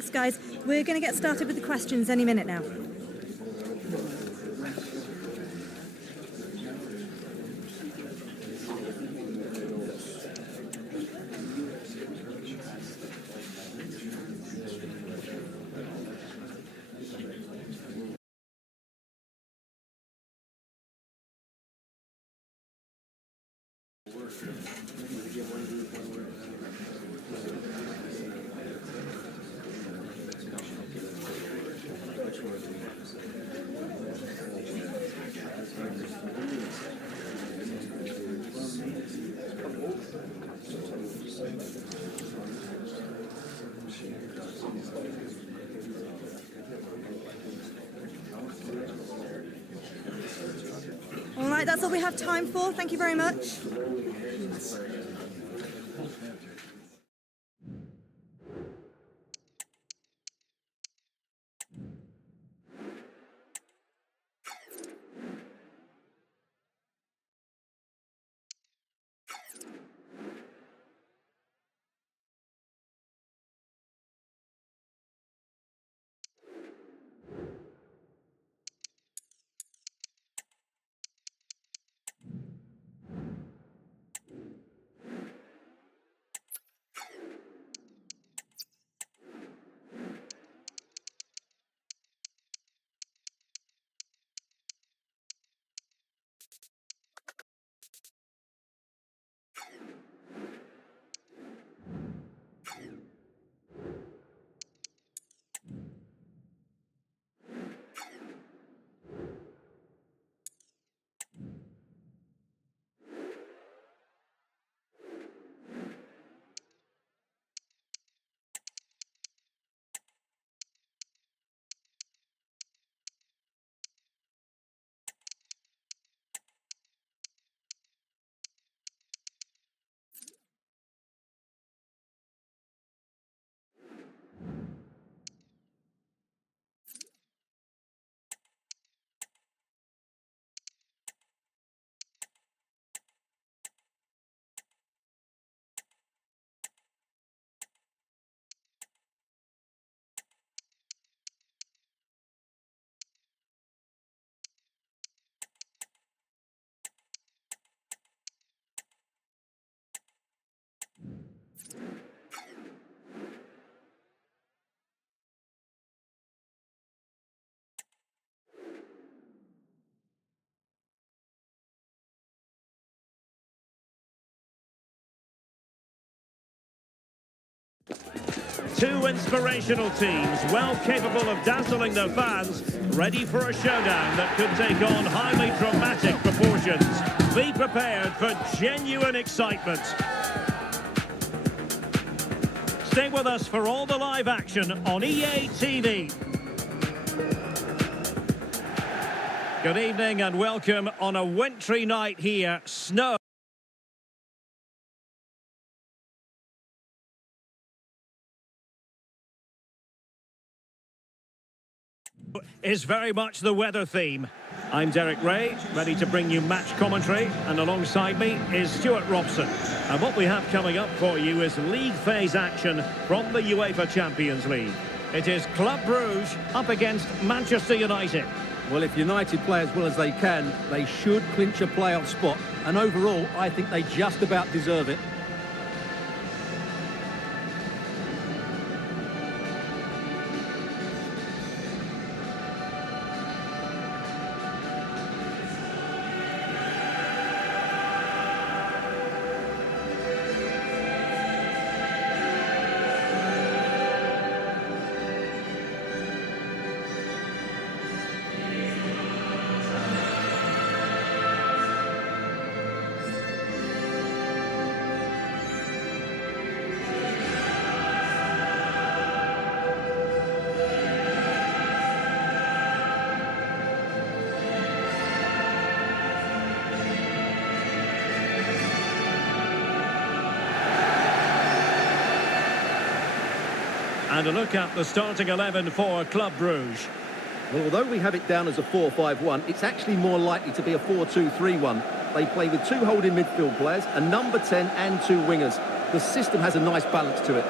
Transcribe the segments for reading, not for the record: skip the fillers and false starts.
Thanks, guys. We're going to get started with the questions any minute now. All right, that's all we have time for. Thank you very much. Two inspirational teams, well capable of dazzling their fans, ready for a showdown that could take on highly dramatic proportions. Be prepared for genuine excitement. Stay with us for all the live action on EA TV. Good evening and welcome on a wintry night here. Snow is very much the weather theme. I'm Derek Ray, ready to bring you match commentary, and alongside me is Stuart Robson. And what we have coming up for you is league phase action from the UEFA Champions League. It is Club Brugge up against Manchester United. Well, if United play as well as they can, they should clinch a playoff spot. And overall, I think they just about deserve it. And a look at the starting 11 for Club Brugge. Well, although we have it down as a 4-5-1, it's actually more likely to be a 4-2-3-1. They play with two holding midfield players, a number 10 and two wingers. The system has a nice balance to it.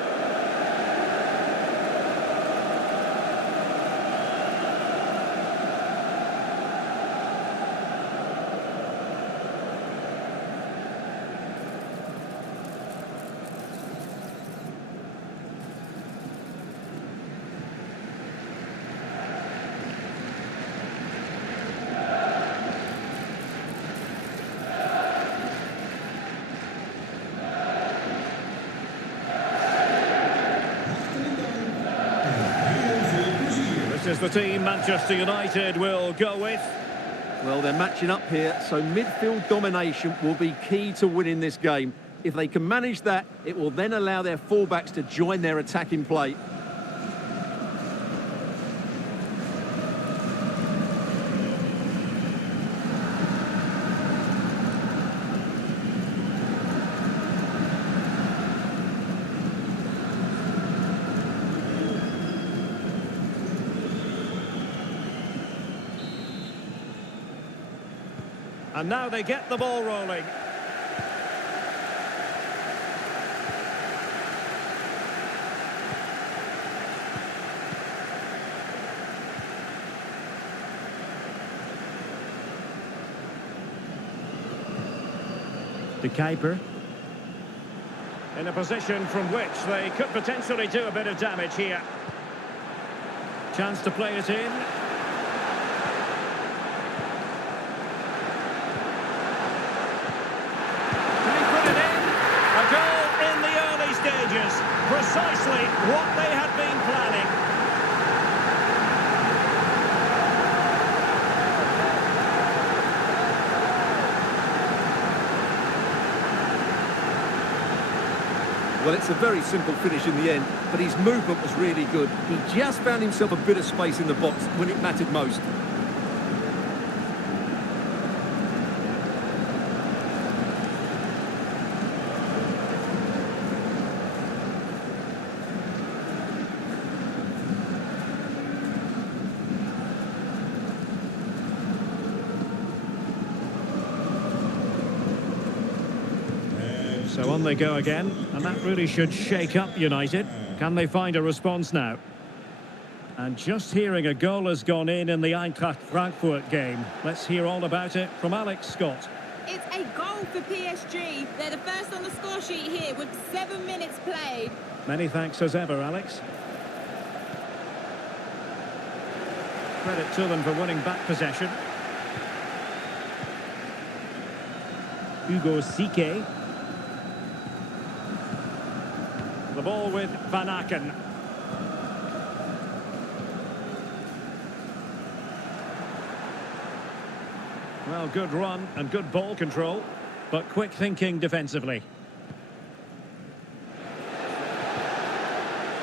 is the team Manchester United will go with. Well, they're matching up here, so midfield domination will be key to winning this game. If they can manage that, it will then allow their fullbacks to join their attacking play. And now they get the ball rolling. De Kuiper. In a position from which they could potentially do a bit of damage here. Chance to play it in. Precisely what they had been planning. Well, it's a very simple finish in the end, but his movement was really good. He just found himself a bit of space in the box when it mattered most. So on they go again, and that really should shake up United. Can they find a response now? And just hearing a goal has gone in the Eintracht Frankfurt game. Let's hear all about it from Alex Scott. It's a goal for PSG. They're the first on the score sheet here with 7 minutes played. Many thanks as ever, Alex. Credit to them for winning back possession. Hugo Sique. The ball with Van Aken. Well, good run and good ball control, but quick thinking defensively.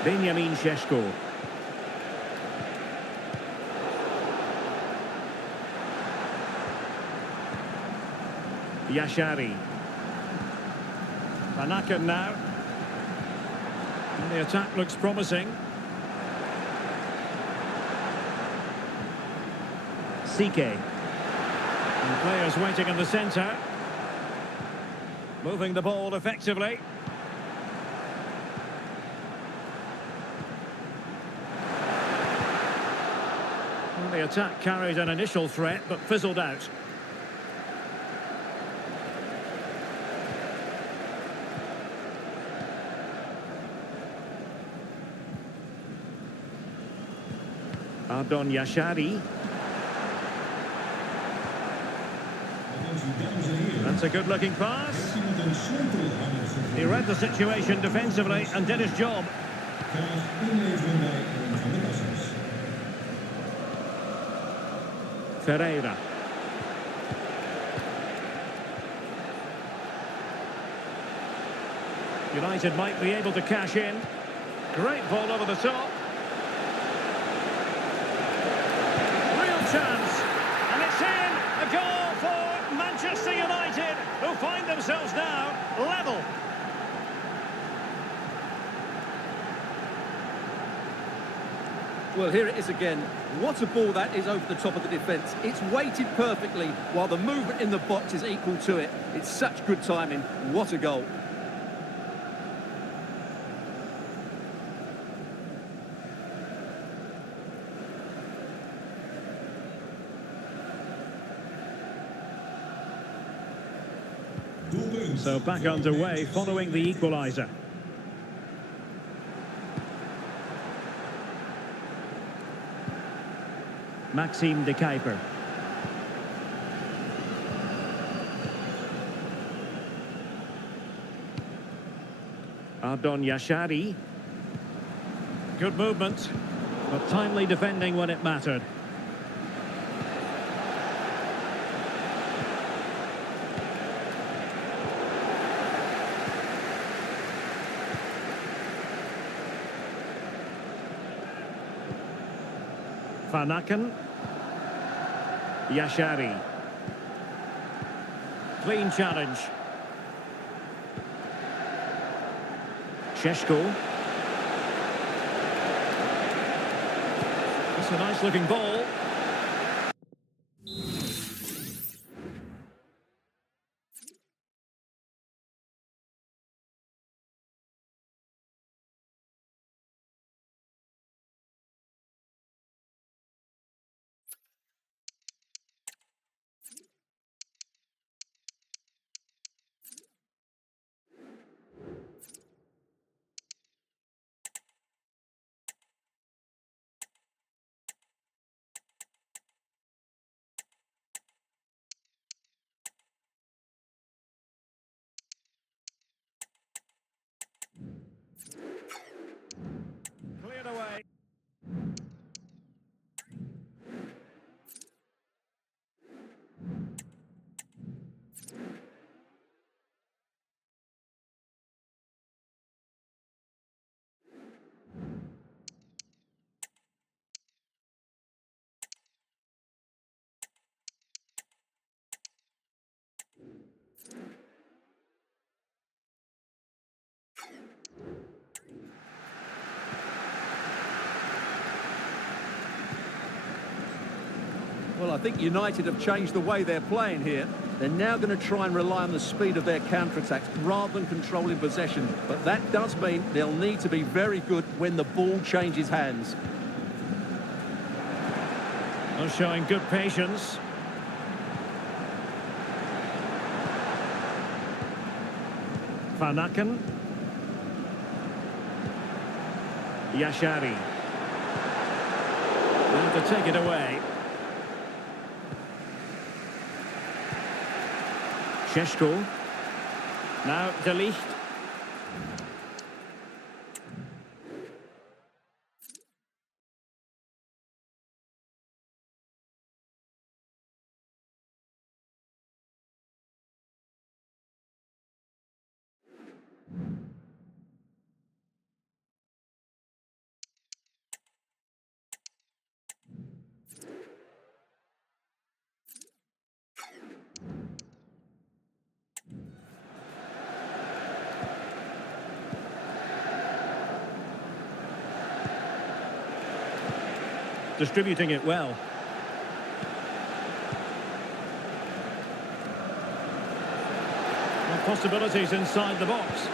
Benjamin Šeško. Yashari. Van Aken now. And the attack looks promising. Sique. And players waiting in the centre. Moving the ball effectively. Well, the attack carried an initial threat but fizzled out. Ardon Yashari. That's a good-looking pass. He read the situation defensively and did his job. Ferreira. United might be able to cash in. Great ball over the top. Chance, and it's in. A goal for Manchester United, who find themselves now level. Well, here it is again. What a ball that is over the top of the defence. It's weighted perfectly while the movement in the box is equal to it. It's such good timing. What a goal. So back underway following the equaliser. Maxime De Kuiper. Ardon Yashari. Good movement. But timely defending when it mattered. Fanaken. Yashari. Clean challenge. Sheshko. It's a nice looking ball. Cleared away. Well, I think United have changed the way they're playing here. They're now going to try and rely on the speed of their counter-attacks rather than controlling possession. But that does mean they'll need to be very good when the ball changes hands. Well, showing good patience. Fanaken. Yashari. Now to take it away. Sheshko. Now De Ligt. Distributing it well. Well, possibilities inside the box.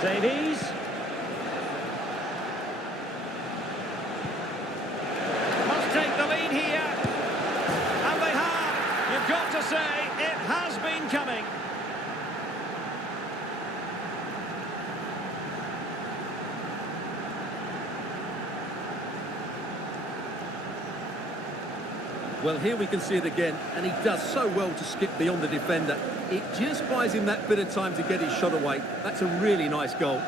Davies. Must take the lead here. And they have. You've got to say, it has been coming. Well, here we can see it again, and he does so well to skip beyond the defender. It just buys him that bit of time to get his shot away. That's a really nice goal.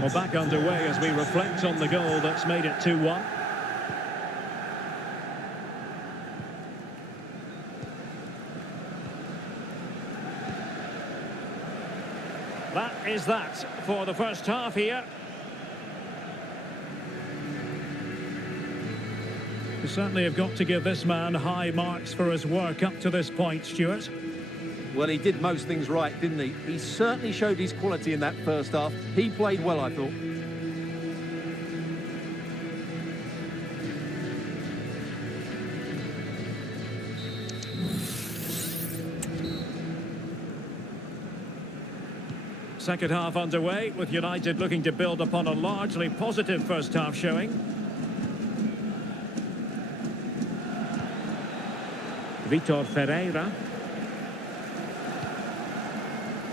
Well, back underway as we reflect on the goal that's made it 2-1. That is that for the first half here. You certainly have got to give this man high marks for his work up to this point, Stuart. Well, he did most things right, didn't he? He certainly showed his quality in that first half. He played well, I thought. Second half underway, with United looking to build upon a largely positive first half showing. Vitor Ferreira.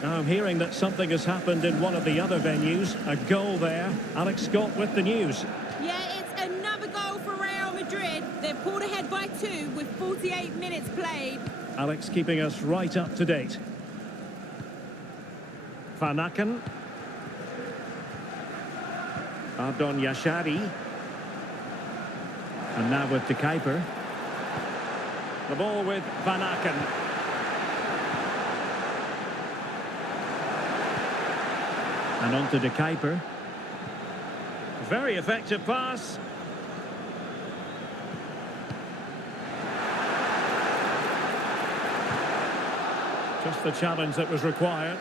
Now I'm hearing that something has happened in one of the other venues. A goal there. Alex Scott with the news. Yeah, it's another goal for Real Madrid. They've pulled ahead by 2 with 48 minutes played. Alex keeping us right up to date. Van Aken. Ardon Yashari. And now with De Kuiper. The ball with Van Aken. And on to De Kuiper. Very effective pass. Just the challenge that was required.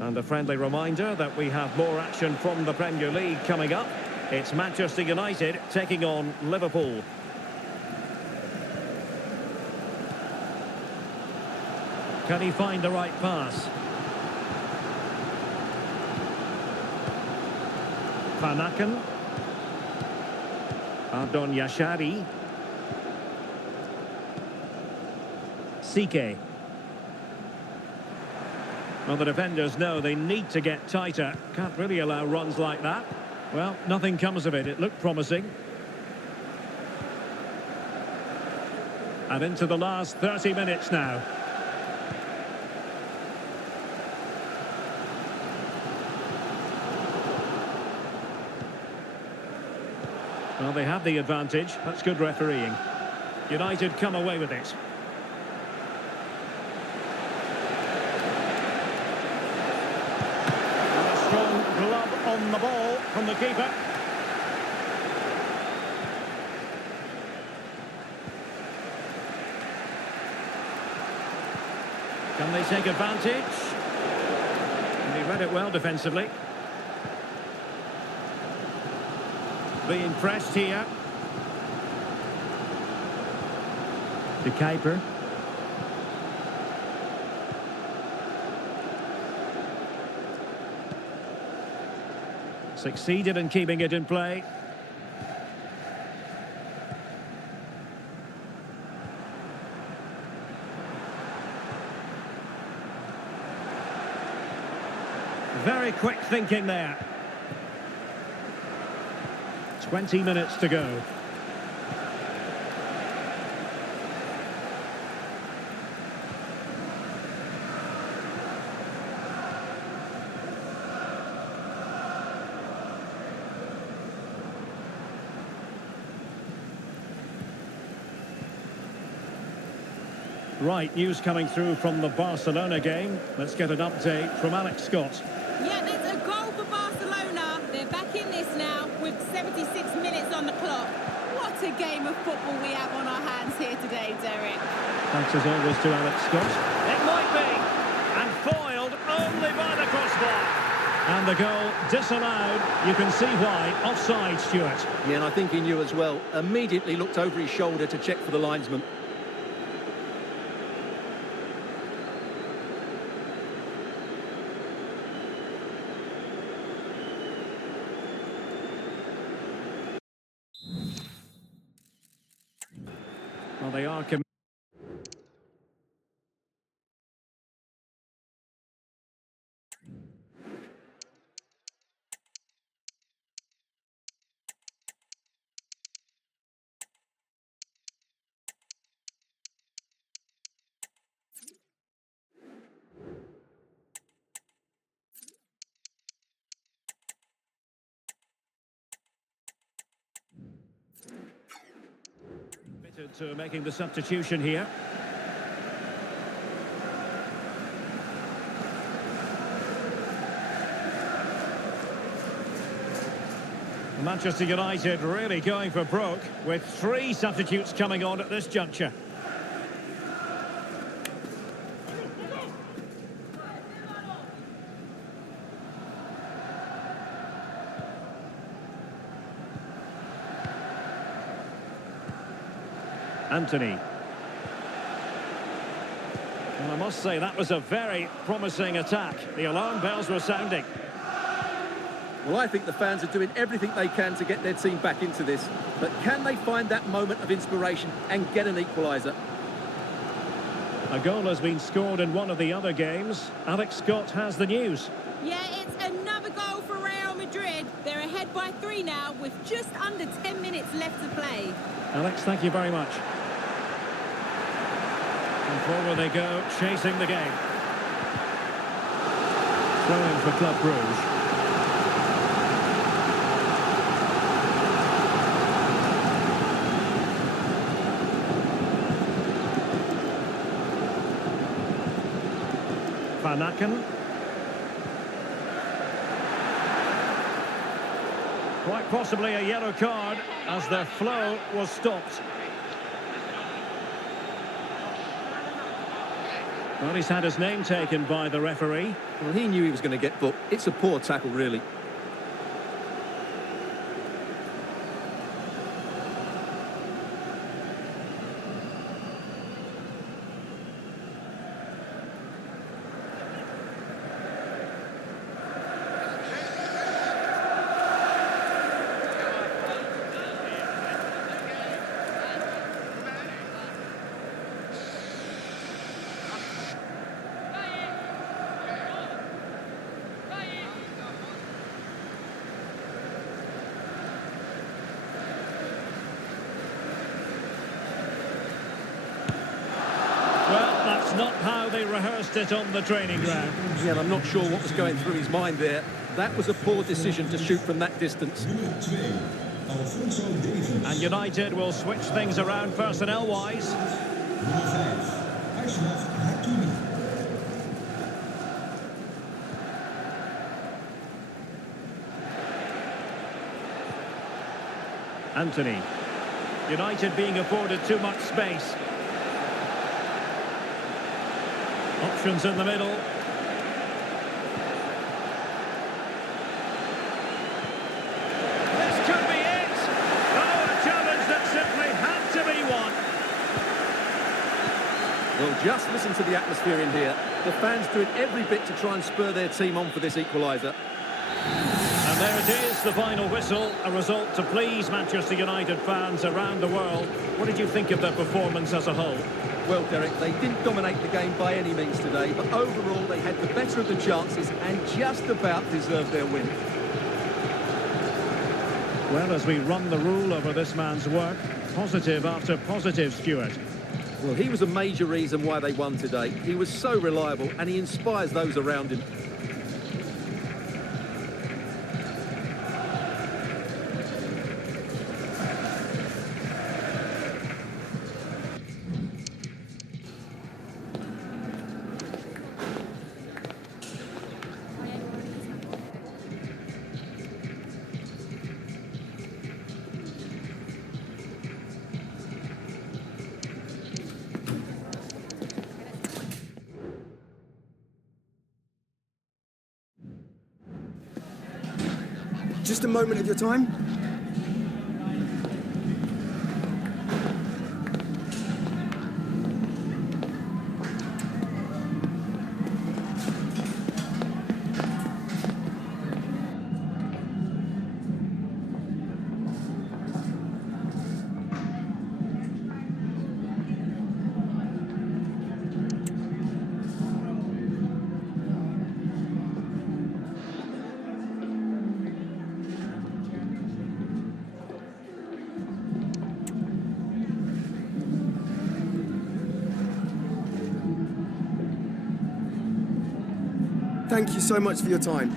And a friendly reminder that we have more action from the Premier League coming up. It's Manchester United taking on Liverpool. Can he find the right pass? Van Aken. Ardon Yashari. Sike. Well, the defenders know they need to get tighter. Can't really allow runs like that. Well, nothing comes of it. It looked promising. And into the last 30 minutes now. Well, they have the advantage. That's good refereeing. United come away with it. And a strong glove on the ball from the keeper. Can they take advantage? And he read it well defensively. Being pressed here. De Kuiper. Succeeded in keeping it in play. Very quick thinking there. 20 minutes to go. Right, news coming through from the Barcelona game. Let's get an update from Alex Scott. Yeah, there's a goal for Barcelona. They're back in this now with 76 minutes on the clock. What a game of football we have on our hands here today, Derek. Thanks as always to Alex Scott. It might be. And foiled only by the crossbar. And the goal disallowed. You can see why. Offside, Stuart. Yeah, and I think he knew as well. Immediately looked over his shoulder to check for the linesman. Well, they are committed to making the substitution here. Manchester United really going for broke with 3 substitutes coming on at this juncture. Anthony. Well, I must say that was a very promising attack. The alarm bells were sounding. Well, I think the fans are doing everything they can to get their team back into this. But can they find that moment of inspiration and get an equaliser? A goal has been scored in one of the other games. Alex Scott has the news. Yeah, it's another goal for Real Madrid. They're ahead by 3 now with just under 10 minutes left to play. Alex, thank you very much. And forward they go, chasing the game. Throw in for Club Brugge. Van Aken. Quite possibly a yellow card as their flow was stopped. Well, he's had his name taken by the referee. Well, he knew he was going to get booked. It's a poor tackle, really. Well, that's not how they rehearsed it on the training ground. Yeah, and I'm not sure what was going through his mind there. That was a poor decision to shoot from that distance. And United will switch things around personnel-wise. Anthony. United being afforded too much space. Options in the middle. This could be it. Oh, a challenge that simply had to be won. Well, just listen to the atmosphere in here. The fans doing every bit to try and spur their team on for this equaliser. And there it is, the final whistle, a result to please Manchester United fans around the world. What did you think of their performance as a whole? Well, Derek, they didn't dominate the game by any means today, but overall they had the better of the chances and just about deserved their win. Well, as we run the rule over this man's work, positive after positive, Stuart. Well, he was a major reason why they won today. He was so reliable and he inspires those around him. Just a moment of your time. Thank you so much for your time.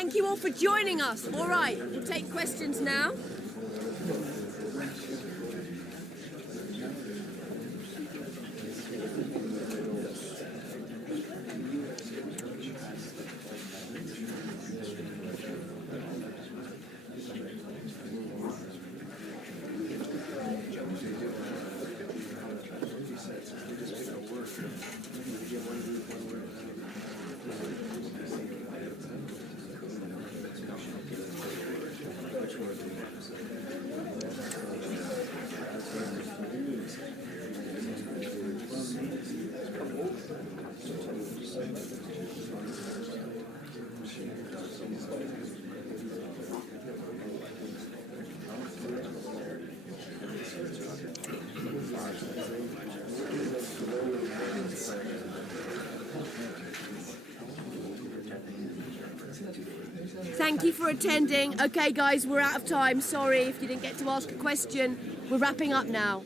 Thank you all for joining us. All right, we'll take questions now. Thank you for attending. Okay, guys, we're out of time. Sorry if you didn't get to ask a question. We're wrapping up now.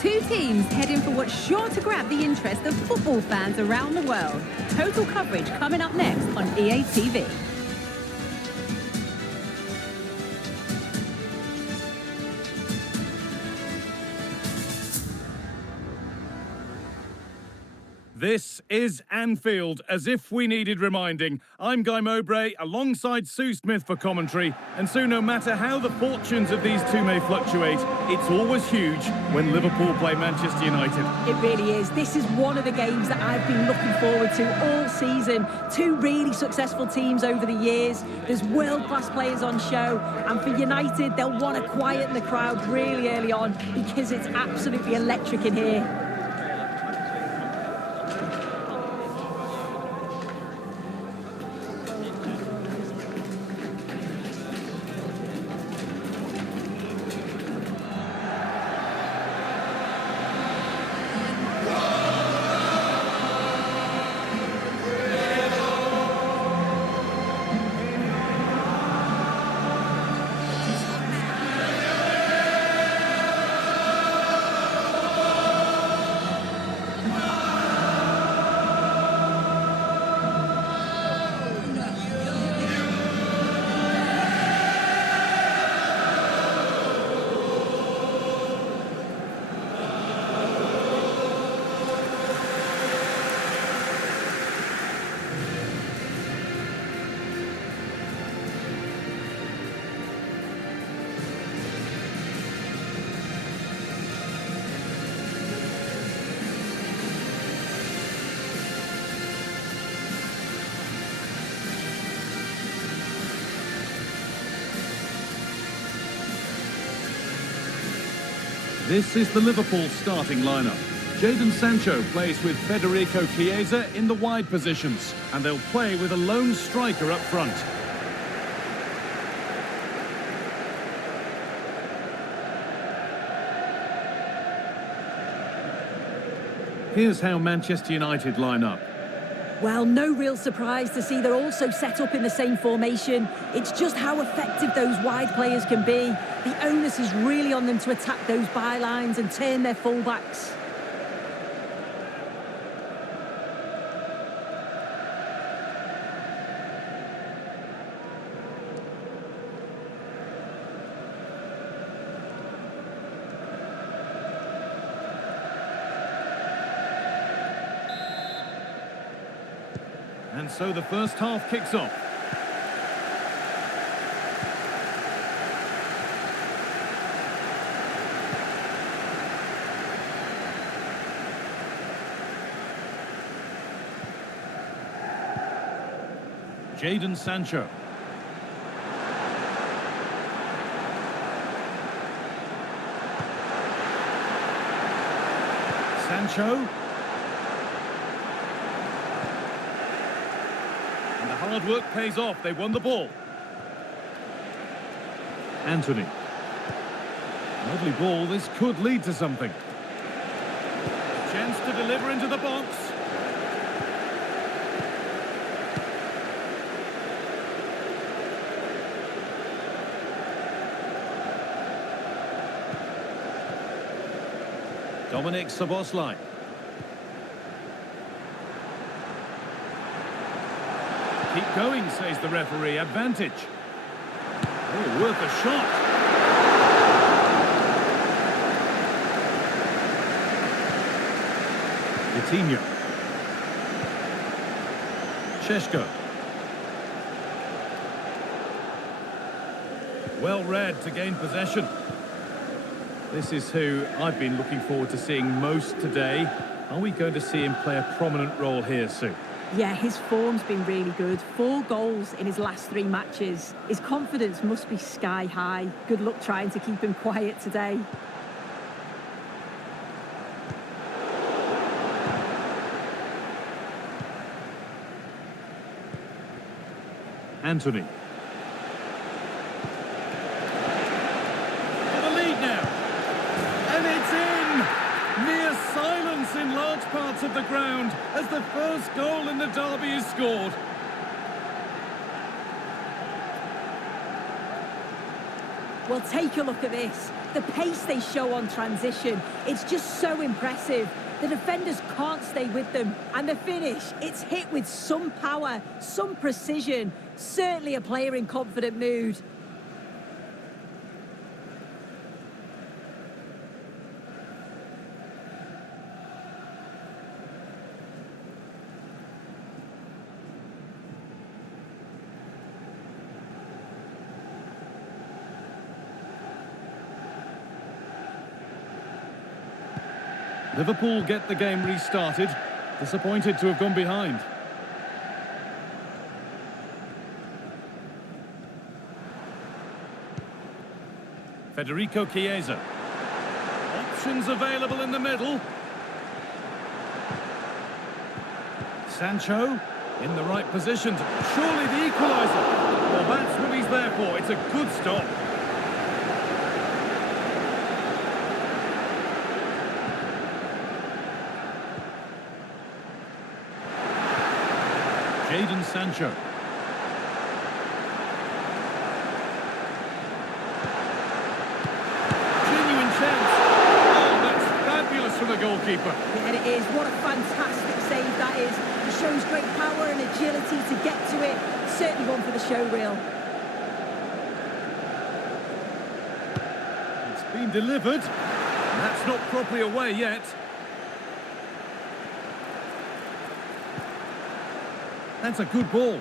Two teams heading for what's sure to grab the interest of football fans around the world. Total coverage coming up next on EA TV. This is Anfield, as if we needed reminding. I'm Guy Mowbray, alongside Sue Smith for commentary. And Sue, no matter how the fortunes of these two may fluctuate, it's always huge when Liverpool play Manchester United. It really is. This is one of the games that I've been looking forward to all season. Two really successful teams over the years. There's world-class players on show. And for United, they'll want to quieten the crowd really early on because it's absolutely electric in here. This is the Liverpool starting lineup. Jadon Sancho plays with Federico Chiesa in the wide positions, and they'll play with a lone striker up front. Here's how Manchester United line up. Well, no real surprise to see they're also set up in the same formation. It's just how effective those wide players can be. The onus is really on them to attack those bylines and turn their fullbacks. And so the first half kicks off. Jadon Sancho. Sancho. Hard work pays off. They won the ball. Anthony. Lovely ball. This could lead to something. Chance to deliver into the box. Dominic Szoboszlai. Keep going, says the referee. Advantage. Oh, worth a shot. Coutinho. Šeško. Well read to gain possession. This is who I've been looking forward to seeing most today. Are we going to see him play a prominent role here, Sue? Yeah, his form's been really good. 4 goals in his last 3 matches. His confidence must be sky high. Good luck trying to keep him quiet today. Anthony. For the lead now. And it's in! Near silence in large parts of the ground as the first goal in the derby is scored. Well, take a look at this. The pace they show on transition, it's just so impressive. The defenders can't stay with them. And the finish, it's hit with some power, some precision. Certainly a player in confident mood. Liverpool get the game restarted. Disappointed to have gone behind. Federico Chiesa. Options available in the middle. Sancho in the right position. Surely the equaliser. Well, that's what he's there for. It's a good stop. Jadon Sancho. Genuine chance. Oh, that's fabulous from the goalkeeper. Yeah, it is. What a fantastic save that is. It shows great power and agility to get to it. Certainly one for the show reel. It's been delivered. That's not properly away yet. That's a good ball.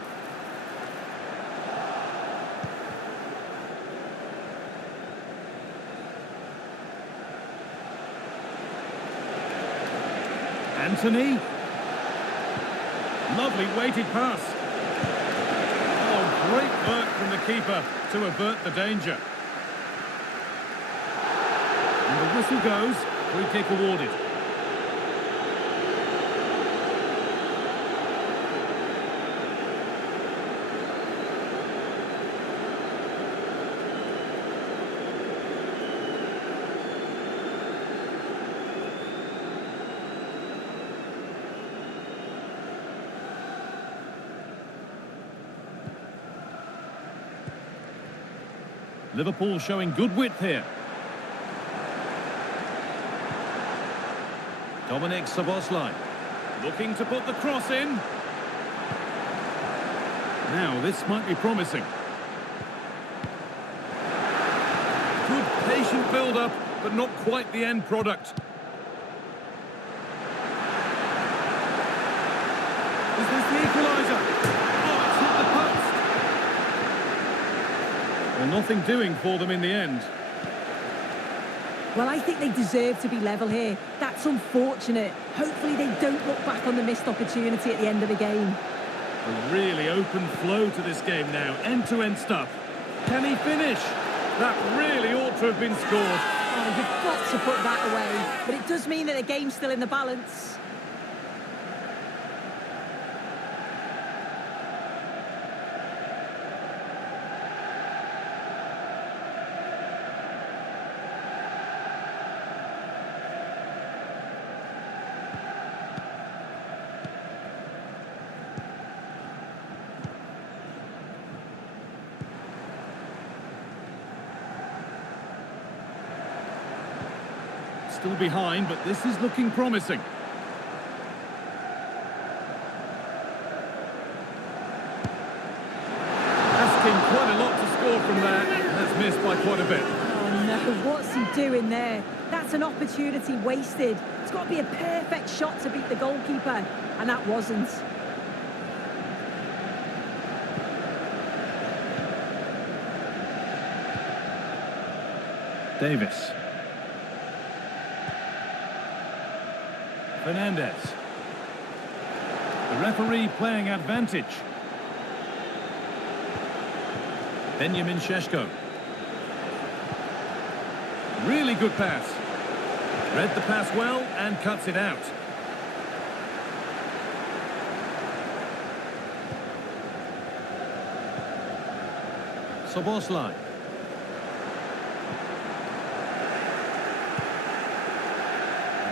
Anthony. Lovely weighted pass. Oh, great work from the keeper to avert the danger. And the whistle goes. Free kick awarded. Liverpool showing good width here. Dominic Szoboszlai looking to put the cross in. Now this might be promising. Good patient build-up, but not quite the end product. Is this the equaliser? Oh, it's hit the post. Well, nothing doing for them in the end. Well, I think they deserve to be level here. That's unfortunate. Hopefully they don't look back on the missed opportunity at the end of the game. A really open flow to this game now. End-to-end stuff. Can he finish? That really ought to have been scored. Oh, you've got to put that away. But it does mean that the game's still in the balance. Still behind, but this is looking promising. Asking quite a lot to score from there. That's missed by quite a bit. Oh no, what's he doing there? That's an opportunity wasted. It's got to be a perfect shot to beat the goalkeeper, and that wasn't. Davis. Fernandez. The referee playing advantage. Benjamin Šeško. Really good pass. Read the pass well and cuts it out. Szoboszlai.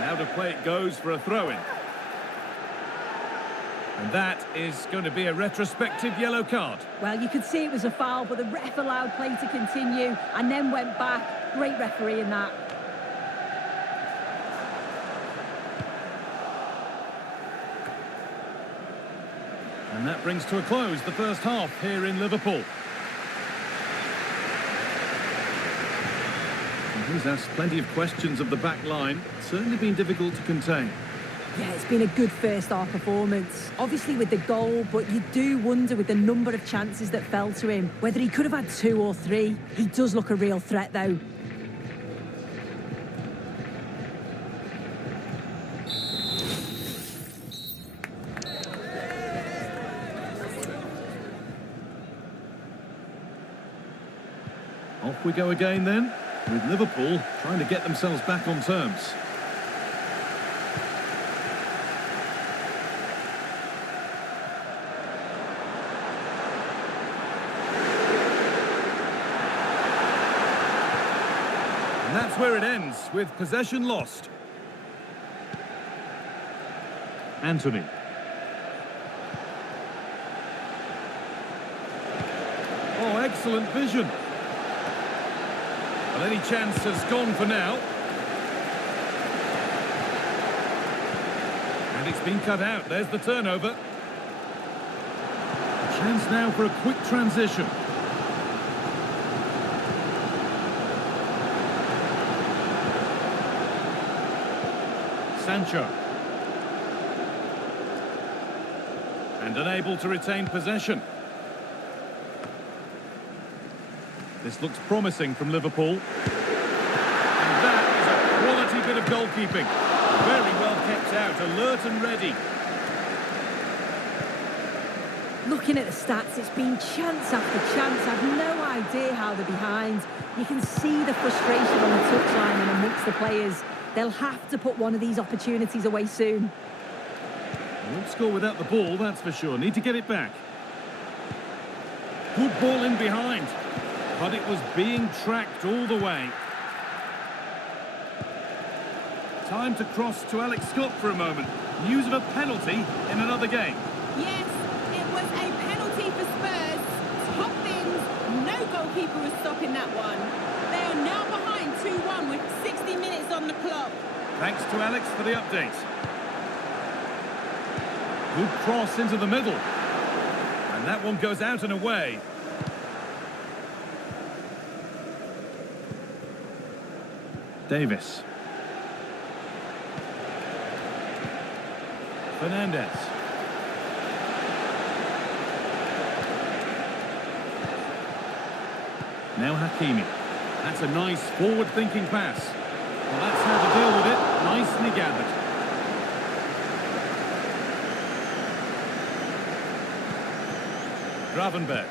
Out of play it goes for a throw-in. And that is going to be a retrospective yellow card. Well, you could see it was a foul, but the ref allowed play to continue and then went back. Great referee in that. And that brings to a close the first half here in Liverpool. He's asked plenty of questions of the back line. It's certainly been difficult to contain. Yeah, it's been a good first half performance. Obviously with the goal, but you do wonder with the number of chances that fell to him, whether he could have had 2 or 3. He does look a real threat though. Off we go again then, with Liverpool trying to get themselves back on terms. And that's where it ends, with possession lost. Anthony. Oh, excellent vision. Well, any chance has gone for now. And it's been cut out. There's the turnover. A chance now for a quick transition. Sancho. And unable to retain possession. This looks promising from Liverpool. And that is a quality bit of goalkeeping. Very well kept out, alert and ready. Looking at the stats, it's been chance after chance. I've no idea how they're behind. You can see the frustration on the touchline and amongst the players. They'll have to put one of these opportunities away soon. They won't score without the ball, that's for sure. Need to get it back. Good ball in behind. But it was being tracked all the way. Time to cross to Alex Scott for a moment. News of a penalty in another game. Yes, it was a penalty for Spurs. Top bins, no goalkeeper was stopping that one. They are now behind 2-1 with 60 minutes on the clock. Thanks to Alex for the update. Good cross into the middle. And that one goes out and away. Davis. Fernandez. Now Hakimi. That's a nice forward-thinking pass. Well, that's how to deal with it. Nicely gathered. Gravenberg.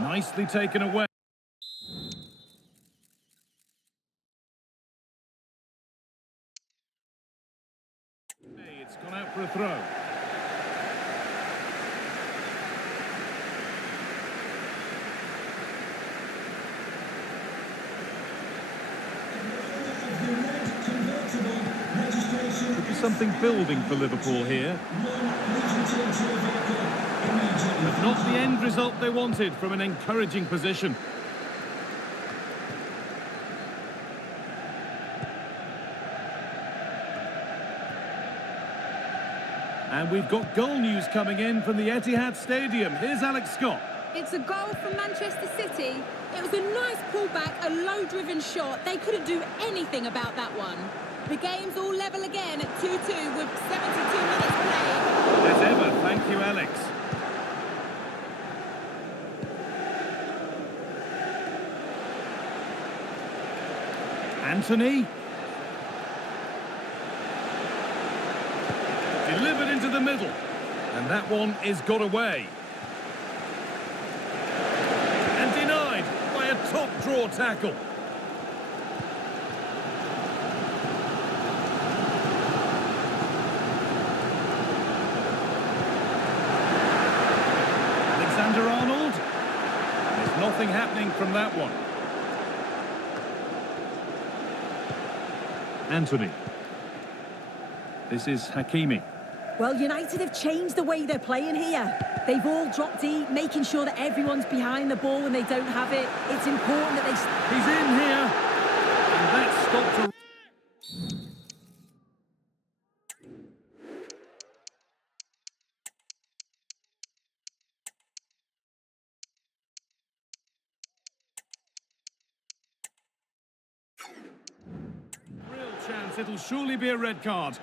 Nicely taken away. It's gone out for a throw. Could be something building for Liverpool here. But not the end result they wanted from an encouraging position. And we've got goal news coming in from the Etihad Stadium. Here's Alex Scott. It's a goal from Manchester City. It was a nice pullback, a low-driven shot. They couldn't do anything about that one. The game's all level again at 2-2 with 72 minutes played. As ever, thank you, Alex. Anthony. Delivered into the middle. And that one is got away. And denied by a top-draw tackle. Alexander-Arnold. There's nothing happening from that one. Anthony. This is Hakimi. Well, United have changed the way they're playing here. They've all dropped deep, making sure that everyone's behind the ball when they don't have it. It's important that they... He's in here. And that stopped a... Real chance. It'll surely be a red card.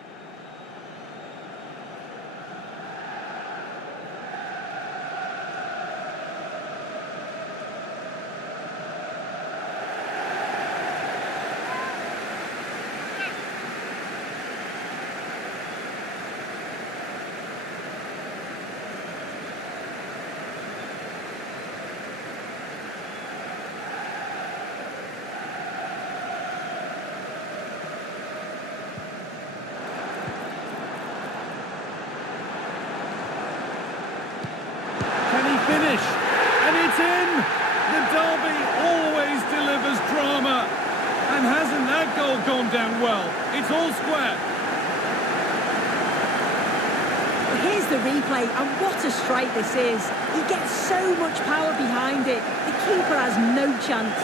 Finish, and it's in! The derby always delivers drama, and hasn't that goal gone down well? It's all square. Here's the replay, and what a strike this is. He gets so much power behind it. The keeper has no chance.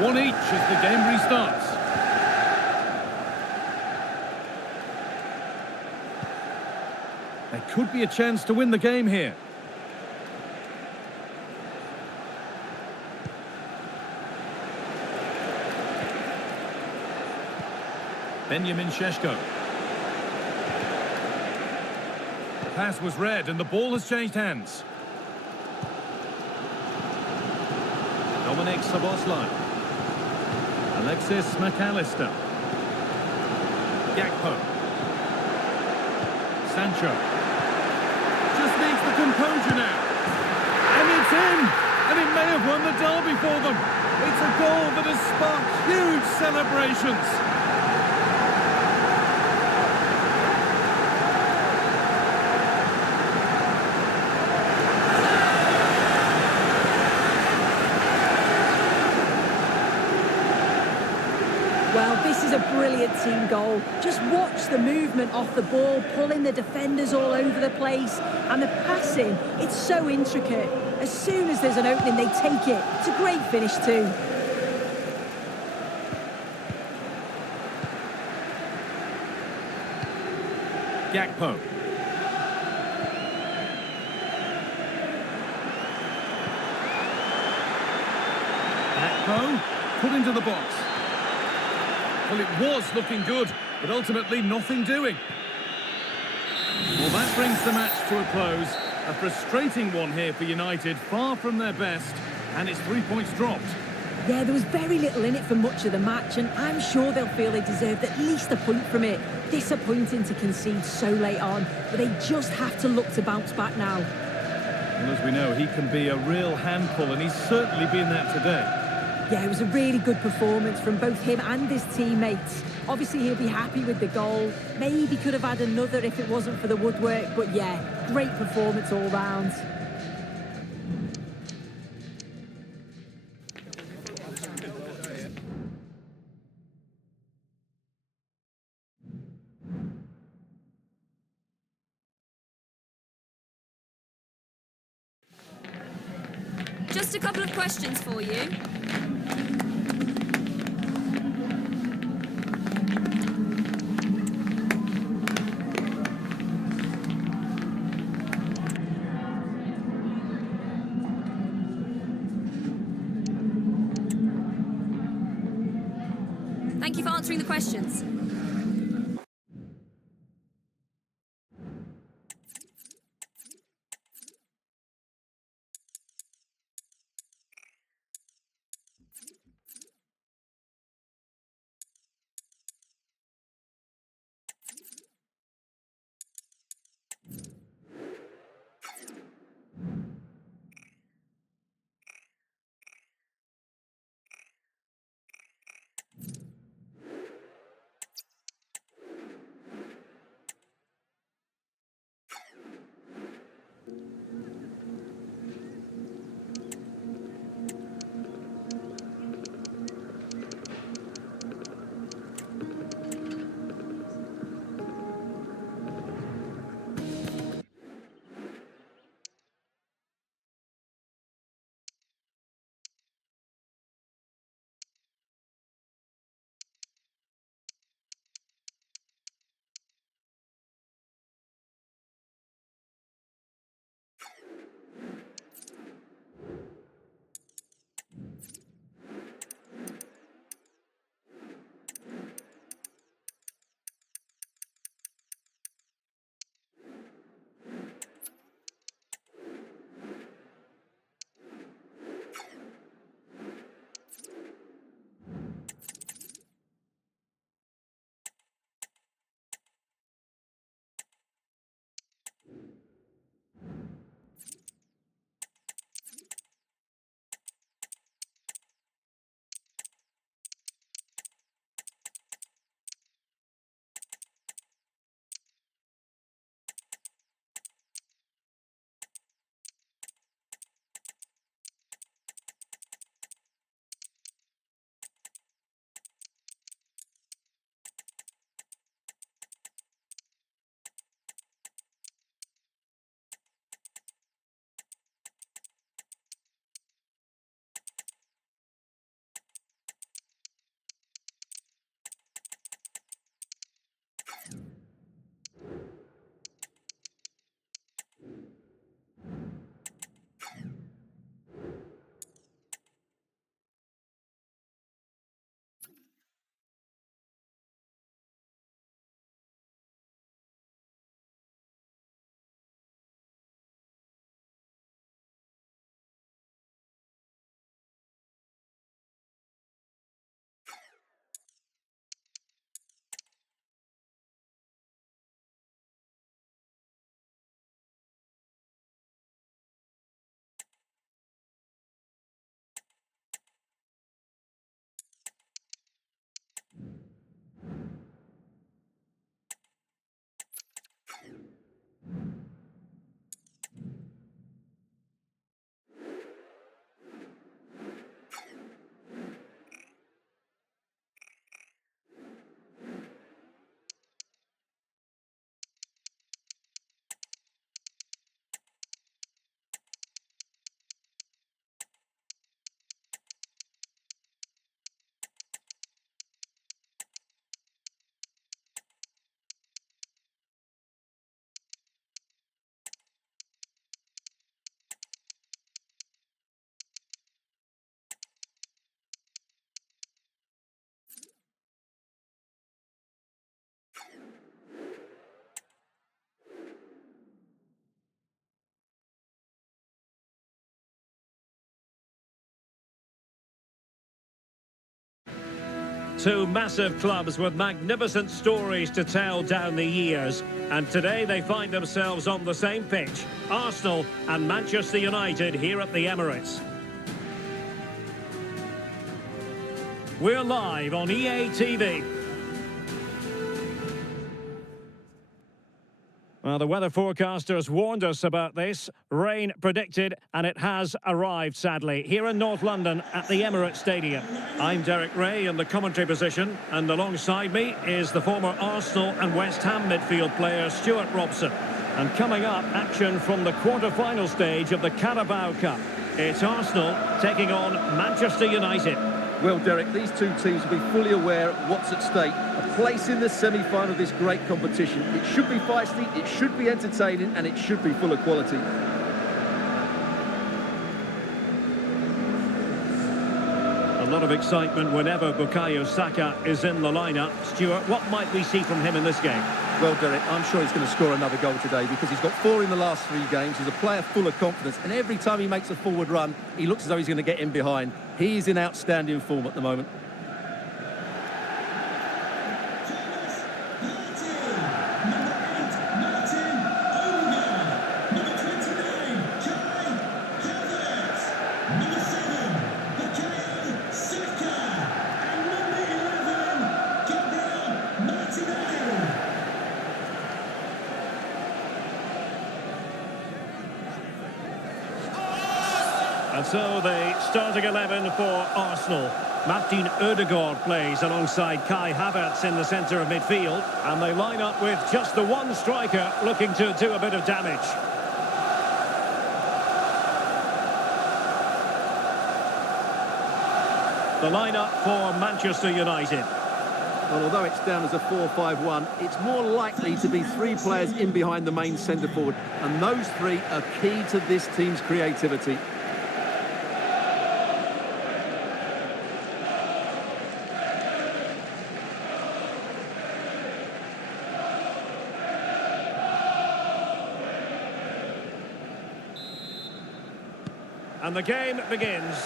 One each as the game restarts. There could be a chance to win the game here. Benjamin Šeško. The pass was read and the ball has changed hands. Dominic Szoboszlai. Alexis McAllister. Gakpo. Sancho. Just needs the composure now. And it's in! And it may have won the derby for them. It's a goal that has sparked huge celebrations. a brilliant team goal. Just watch the movement off the ball, pulling the defenders all over the place. And the passing, it's so intricate. As soon as there's an opening, they take it. It's a great finish too. Gakpo. Gakpo put into the box. Well, it was looking good, but ultimately nothing doing. Well, that brings the match to a close. A frustrating one here for United, far from their best, and it's 3 points dropped. Yeah, there was very little in it for much of the match, and I'm sure they'll feel they deserved at least a point from it. Disappointing to concede so late on, but they just have to look to bounce back now. Well, as we know, he can be a real handful, and he's certainly been that today. Yeah, it was a really good performance from both him and his teammates. Obviously, he'll be happy with the goal. Maybe could have had another if it wasn't for the woodwork, but yeah, great performance all round. Just a couple of questions for you. Thank you for answering the questions. two massive clubs with magnificent stories to tell down the years. And today they find themselves on the same pitch. Arsenal and Manchester United here at the Emirates. We're live on EA TV. Well, the weather forecasters warned us about this. Rain predicted, and it has arrived, sadly, here in North London at the Emirates Stadium. I'm Derek Ray in the commentary position, and alongside me is the former Arsenal and West Ham midfield player Stuart Robson. And coming up, action from the quarter-final stage of the Carabao Cup. It's Arsenal taking on Manchester United. Well, Derek, these two teams will be fully aware of what's at stake. A place in the semi-final of this great competition. It should be feisty, it should be entertaining, and it should be full of quality. A lot of excitement whenever Bukayo Saka is in the lineup. Stuart, what might we see from him in this game? Well, Derek, I'm sure he's going to score another goal today because he's got 4 in the last 3 games. He's a player full of confidence, and every time he makes a forward run, he looks as though he's going to get in behind. He's in outstanding form at the moment. And so the starting 11 for Arsenal. Martin Ødegaard plays alongside Kai Havertz in the centre of midfield. And they line up with just the one striker looking to do a bit of damage. The lineup for Manchester United. Well, although it's down as a 4-5-1, it's more likely to be 3 players in behind the main centre forward. And those 3 are key to this team's creativity. And the game begins.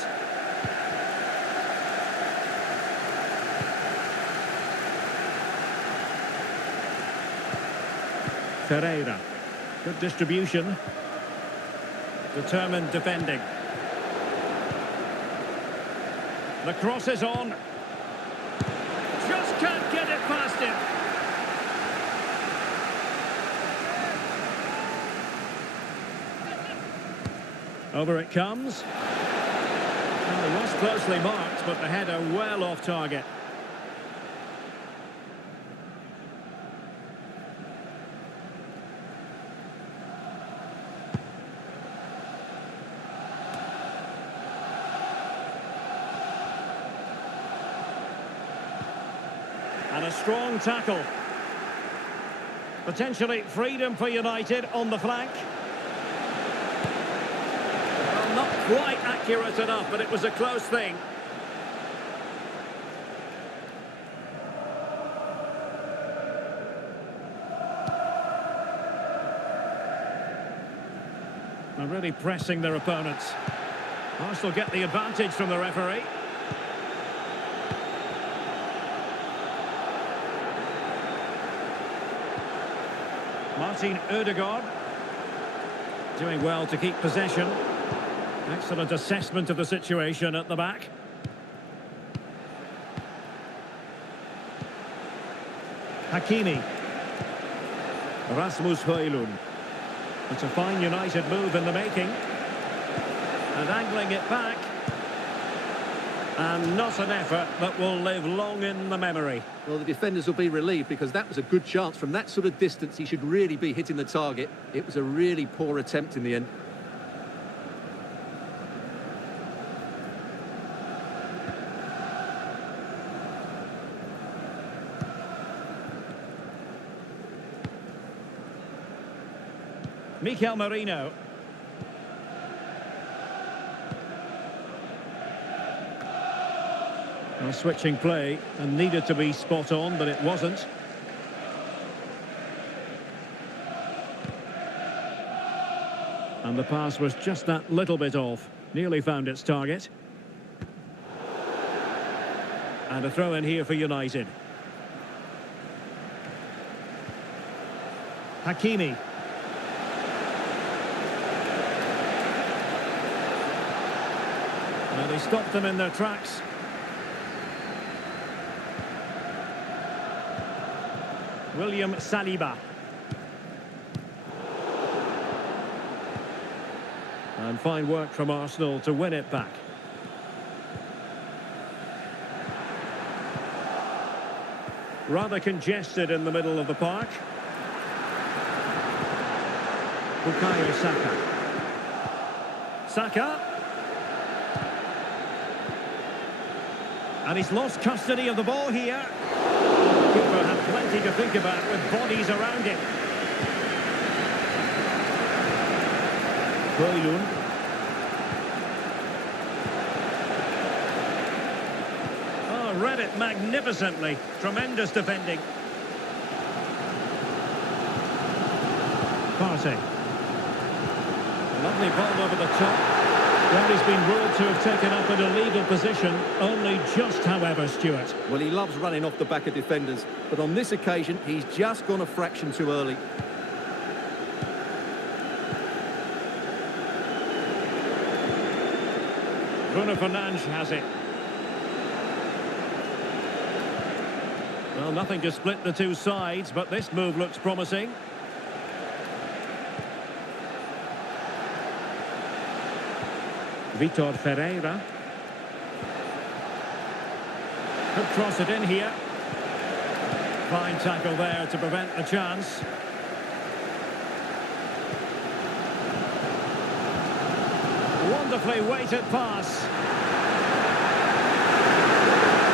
Ferreira. Good distribution. Determined defending. The cross is on. Just can't get it past him. Over it comes. Well, it was closely marked, but the header well off target. And a strong tackle. Potentially freedom for United on the flank. Not quite accurate enough, but it was a close thing. They're really pressing their opponents. Arsenal get the advantage from the referee. Martin Ødegaard doing well to keep possession. Excellent assessment of the situation at the back. Hakimi. Rasmus Højlund. It's a fine United move in the making. And angling it back. And not an effort that will live long in the memory. Well, the defenders will be relieved because that was a good chance. From that sort of distance, he should really be hitting the target. It was a really poor attempt in the end. Mikel Merino. Well, switching play and needed to be spot on, but it wasn't. And the pass was just that little bit off. Nearly found its target. And a throw in here for United. Hakimi. Well, they stopped them in their tracks. William Saliba. And fine work from Arsenal to win it back. Rather congested in the middle of the park. Bukayo Saka. Saka. And he's lost custody of the ball here. Keeper had plenty to think about with bodies around him. Brilliant. Oh, read it magnificently. Tremendous defending. Partey. Lovely ball over the top. Well, he's been ruled to have taken up an illegal position, only just, however, Stuart. Well, he loves running off the back of defenders, but on this occasion, he's just gone a fraction too early. Bruno Fernandes has it. Well, nothing to split the two sides, but this move looks promising. Vitor Ferreira. Could cross it in here. Fine tackle there to prevent the chance. Wonderfully weighted pass.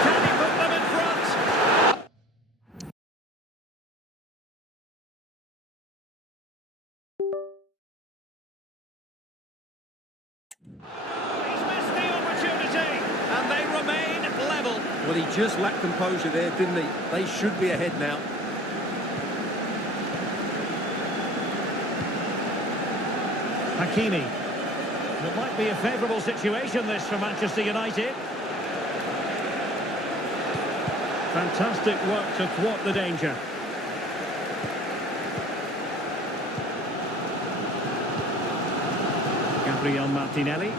Can he put them in front? He's missed the opportunity, and they remain level. Well, he just lacked composure there, didn't he? They should be ahead now. Hakimi. It might be a favourable situation, this, for Manchester United. Fantastic work to thwart the danger. Gabriel Martinelli.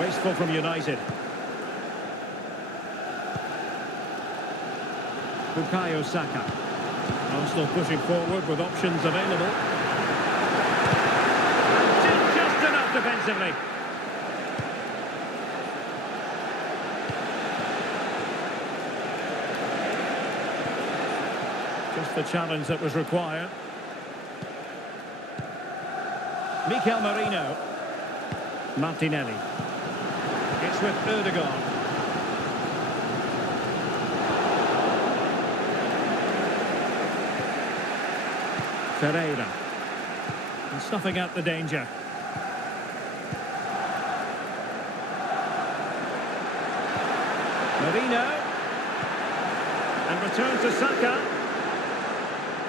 Wasteful from United. Bukayo Saka. Arsenal pushing forward with options available. Did just enough defensively. Just the challenge that was required. Mikel Merino. Martinelli. It's with Ødegaard. Ferreira. And snuffing out the danger. Merino. And return to Saka.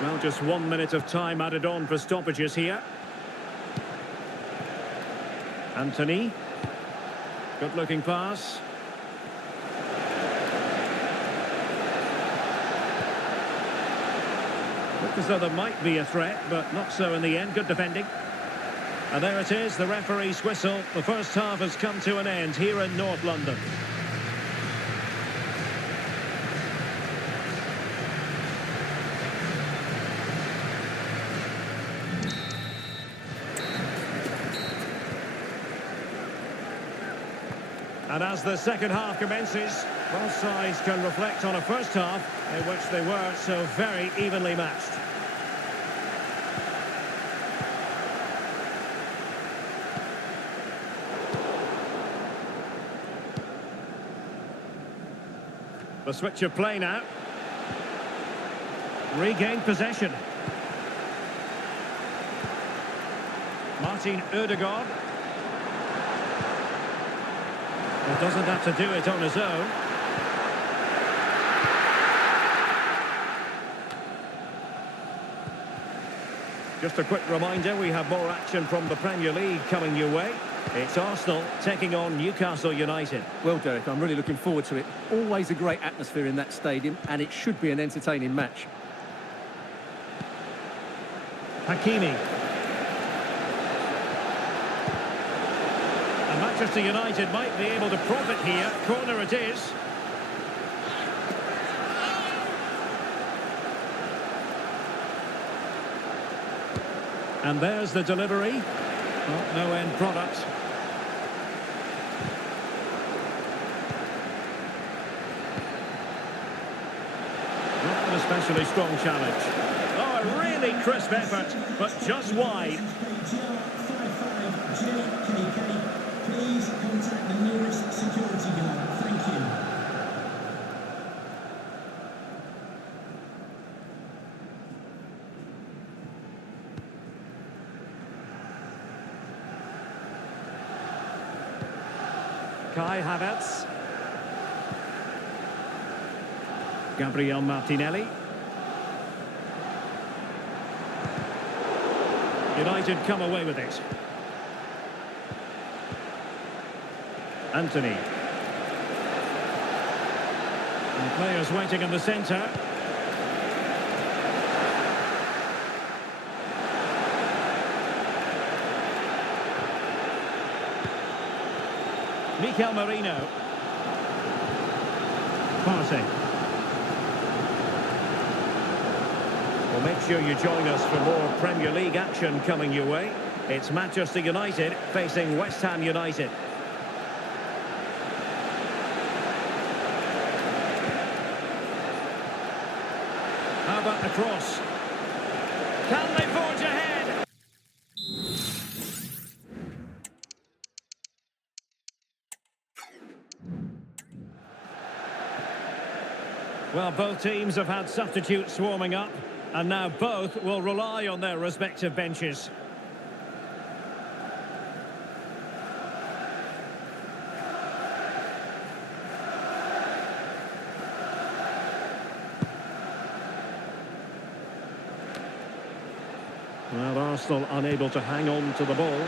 Well, just 1 minute of time added on for stoppages here. Anthony. Good-looking pass. Looked as though there might be a threat, but not so in the end. Good defending. And there it is, the referee's whistle. The first half has come to an end here in North London. And as the second half commences, both sides can reflect on a first half in which they were so very evenly matched. The switch of play now. Regained possession. Martin Ødegaard. Well, doesn't have to do it on his own. Just a quick reminder, we have more action from the Premier League coming your way. It's Arsenal taking on Newcastle United. Well, Derek, I'm really looking forward to it. Always a great atmosphere in that stadium, and it should be an entertaining match. Hakimi. And Manchester United might be able to profit here. Corner it is. And there's the delivery. Oh, no end product. Not an especially strong challenge. Oh, a really crisp effort, but just wide. Please contact the nearest security guard. Thank you. Kai Havertz. Gabriel Martinelli. United come away with it. Anthony. And players waiting in the centre. Mikel Merino. Partey. Well, make sure you join us for more Premier League action coming your way. It's Manchester United facing West Ham United. How about the cross? Can they forge ahead? Well, both teams have had substitutes warming up, and now both will rely on their respective benches. Well, Arsenal unable to hang on to the ball.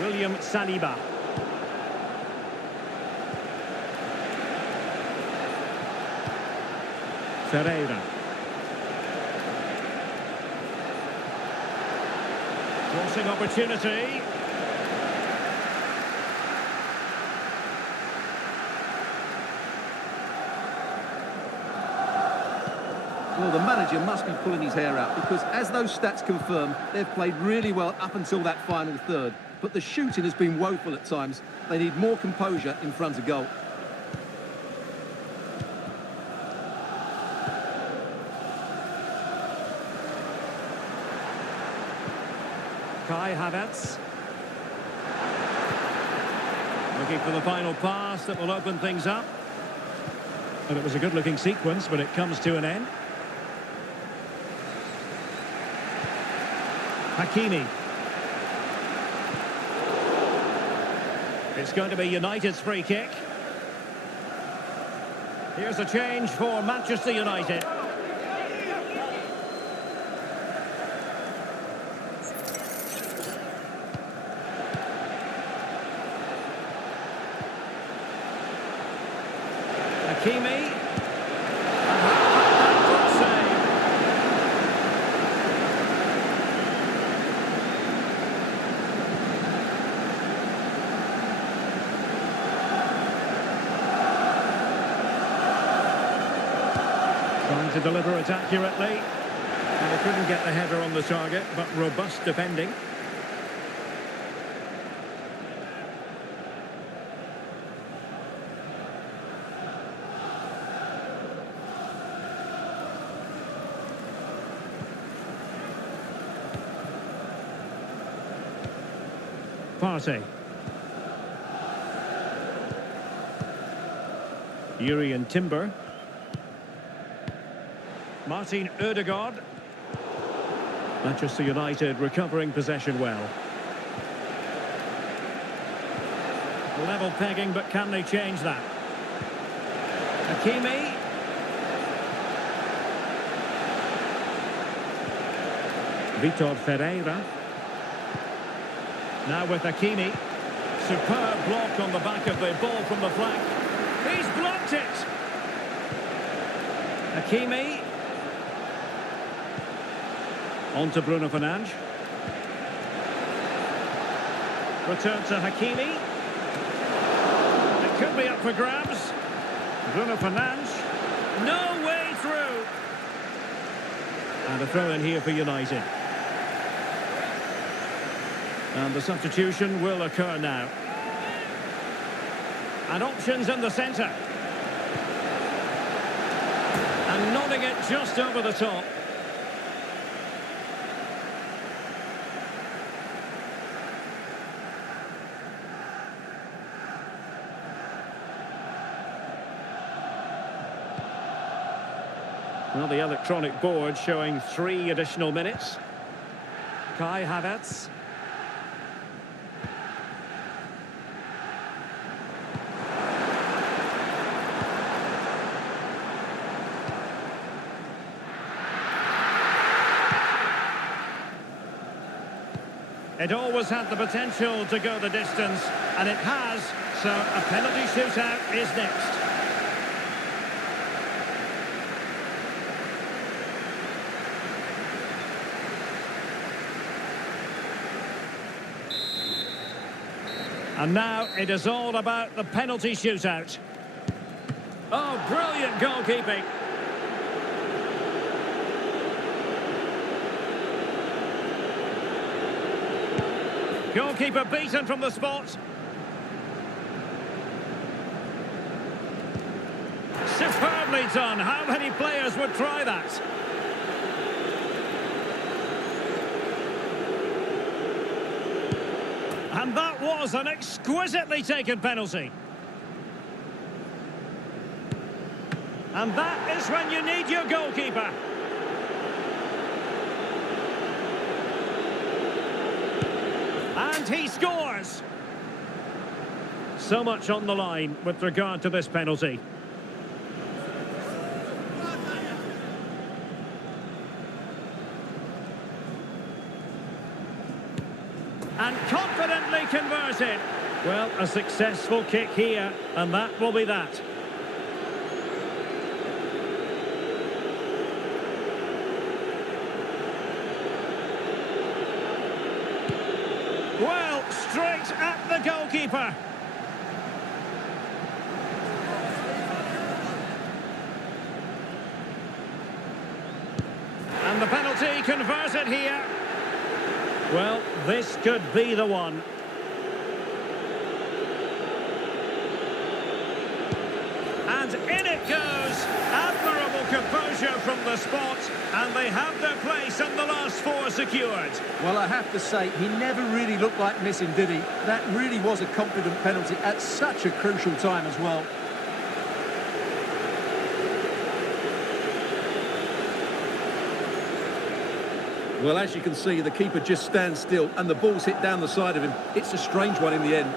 William Saliba. Ferreira. Crossing opportunity. Well, the manager must be pulling his hair out because, as those stats confirm, they've played really well up until that final third. But the shooting has been woeful at times. They need more composure in front of goal. Kai Havertz. Looking for the final pass that will open things up. And it was a good-looking sequence, but it comes to an end. Hakimi. It's going to be United's free kick. Here's a change for Manchester United. Hakimi. Trying to deliver it accurately. And they couldn't get the header on the target, but robust defending. Partey. Urian Timber. Martin Ødegaard. Manchester United recovering possession well. Level pegging, but can they change that? Hakimi. Vitor Ferreira. Now with Hakimi. Superb block on the back of the ball from the flank. He's blocked it. Hakimi. On to Bruno Fernandes. Return to Hakimi. It could be up for grabs. Bruno Fernandes. No way through. And a throw in here for United. And the substitution will occur now. And options in the centre. And nodding it just over the top. Well, the electronic board showing 3 additional minutes. Kai Havertz. It always had the potential to go the distance, and it has, so a penalty shootout is next. And now it is all about the penalty shootout. Oh, brilliant goalkeeping. Goalkeeper beaten from the spot. Superbly done. How many players would try that? And that was an exquisitely taken penalty. And that is when you need your goalkeeper. And he scores. So much on the line with regard to this penalty. And confidently converted. Well, a successful kick here, and that will be that. Well, straight at the goalkeeper. And the penalty converted here. Well, this could be the one. And in it goes. Admirable composure from the spot. And they have their place in the last 4 secured. Well, I have to say, he never really looked like missing, did he? That really was a confident penalty at such a crucial time as well. Well, as you can see, the keeper just stands still and the ball's hit down the side of him. It's a strange one in the end.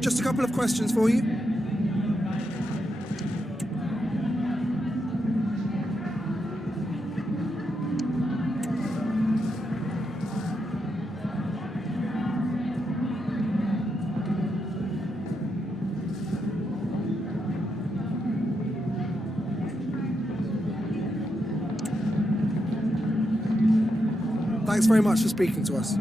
Just a couple of questions for you. Thanks very much for speaking to us.